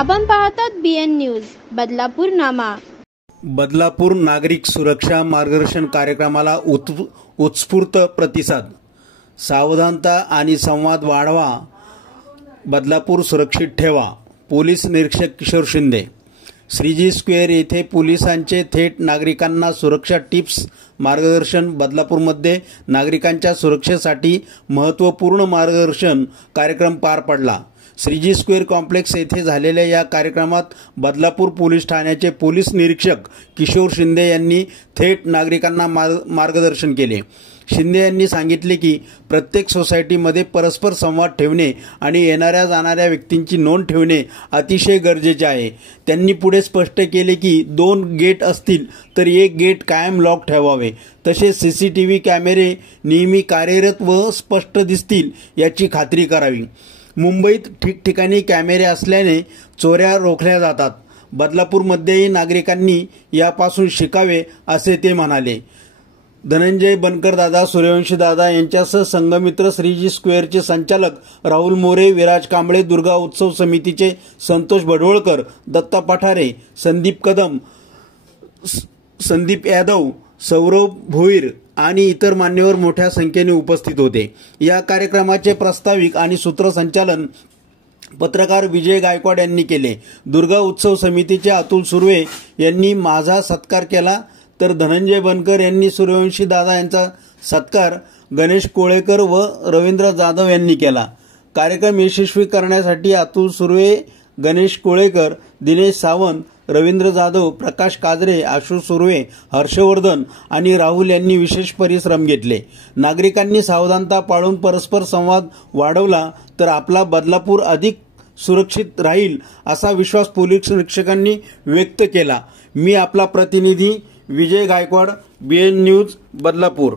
आपण पाहतात BN news Badlapur नामा। बदलापूर नागरिक सुरक्षा मार्गदर्शन कार्यक्रमाला उत्स्फूर्त प्रतिसाद। सावधानता आणि संवाद वाढवा, बदलापूर सुरक्षित ठेवा। पोलीस निरीक्षक किशोर शिंदे। श्रीजी स्क्वेअर येथे पोलिसांचे थेट नागरिकांना सुरक्षा टिप्स मार्गदर्शन। बदलापूरमध्ये नागरिकांच्या सुरक्षेसाठी महत्त्वपूर्ण मार्गदर्शन कार्यक्रम पार पडला। श्रीजी स्क्वेअर कॉम्प्लेक्स येथे झालेल्या या कार्यक्रमात बदलापूर पोलीस ठाण्याचे पोलीस निरीक्षक किशोर शिंदे यांनी थेट नागरिकांना मार्गदर्शन केले। शिंदे यांनी सांगितले की प्रत्येक सोसायटीमध्ये परस्पर संवाद ठेवणे आणि येणाऱ्या जाणाऱ्या व्यक्तींची नोंद ठेवणे अतिशय गरजेचे आहे। त्यांनी पुढे स्पष्ट केले की 2 गेट असतील तर एक गेट कायम लॉक ठेवावे, तसेच CCTV कॅमेरे नेहमी कार्यरत व स्पष्ट दिसतील याची खात्री करावी। मुंबईत ठिकठिकाणी कॅमेरे असल्याने चोऱ्या रोखल्या जातात। बदलापूरमध्येही नागरिकांनी यापासून शिकावे असे ते म्हणाले। धनंजय बनकर दादा, सूर्यवंशी दादा यांच्यासह संघमित्र श्रीजी स्क्वेअरचे संचालक राहुल मोरे, विराज कांबळे, दुर्गा उत्सव समितीचे संतोष भडवळकर, दत्ता पठारे, संदीप कदम, संदीप यादव, सौरभ भोईर आणि इतर मान्यवर मोठ्या संख्येने उपस्थित होते। या कार्यक्रमाचे प्रास्ताविक आणि सूत्रसंचालन पत्रकार विजय गायकवाड यांनी केले। दुर्गा उत्सव समितीचे अतुल सुर्वे यांनी माझा सत्कार केला, तर धनंजय बनकर यांनी सूर्यवंशी दादा यांचा सत्कार गणेश कोळेकर व रवींद्र जाधव यांनी केला। कार्यक्रम यशस्वी करण्यासाठी अतुल सुर्वे, गणेश कोळेकर, दिनेश सावंत, रवींद्र जाधव, प्रकाश काजरे, आशु सुर्वे, हर्षवर्धन आणि राहुल यांनी विशेष परिश्रम घेतले। नागरिकांनी सावधानता पाळून परस्पर संवाद वाढवला तर आपला बदलापूर अधिक सुरक्षित राहील असा विश्वास पोलीस निरीक्षकांनी व्यक्त केला। मी आपला प्रतिनिधी विजय गायकवाड, BN न्यूज बदलापूर।